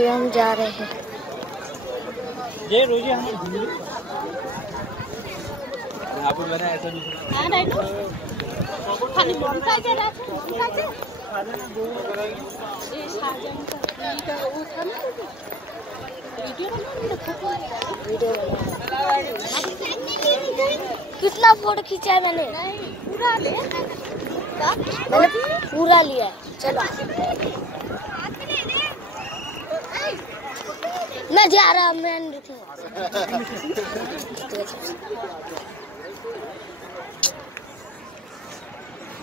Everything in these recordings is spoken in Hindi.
अभी हम जा रहे हैं। ये रोजी हम आप बना ऐसा नहीं आ नहीं तो खाली बनता है जरा बनता है खाने में दो ये साजन का वो था ना वीडियो कितना फोटो खींचा है मैंने? पूरा ले मैंने पूरा लिया है। चलो मैं जा रहा, मैं रुकूंगा।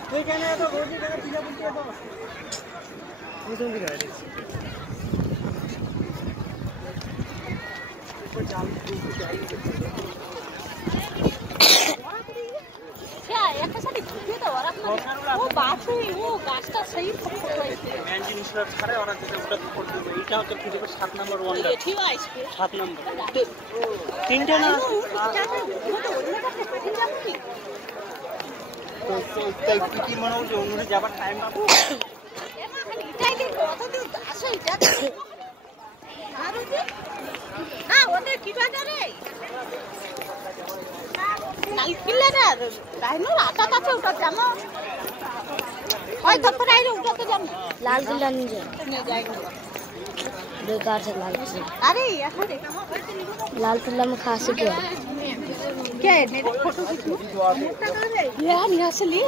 ठीक है ना तो रोजी का पीला बुलती है तो ये तो दिखा दे क्या एक साथ घुटे तो और अपना वो बात है वो गाछটা সেই ফটো হয়েছে মেন জিনিসটা ছাড়ে ওরা যেটা ওটা করতে হবে এটা হচ্ছে পৃথিবীর 7 নাম্বার ওয়ান্ডার ঠিক আছে 7 নাম্বার তিনটা না তো কি মনে হচ্ছে অন্যরে যাবার টাইম পাবো এটাই কি কতদিন আসে এটা আর না ওদের কি বাজে রে নালকিল্লাটা রাইনো রাতা কাছে ওটা জানো হয়তো প্রায় ওটা তো জানো लाल किला नहीं जाए, নিয়ে যাইনি बेकार से लाल किला। अरे यहाँ देख लाल किला में खासी क्या है? क्या है मेरे फोटो खींचो यार यहाँ से ले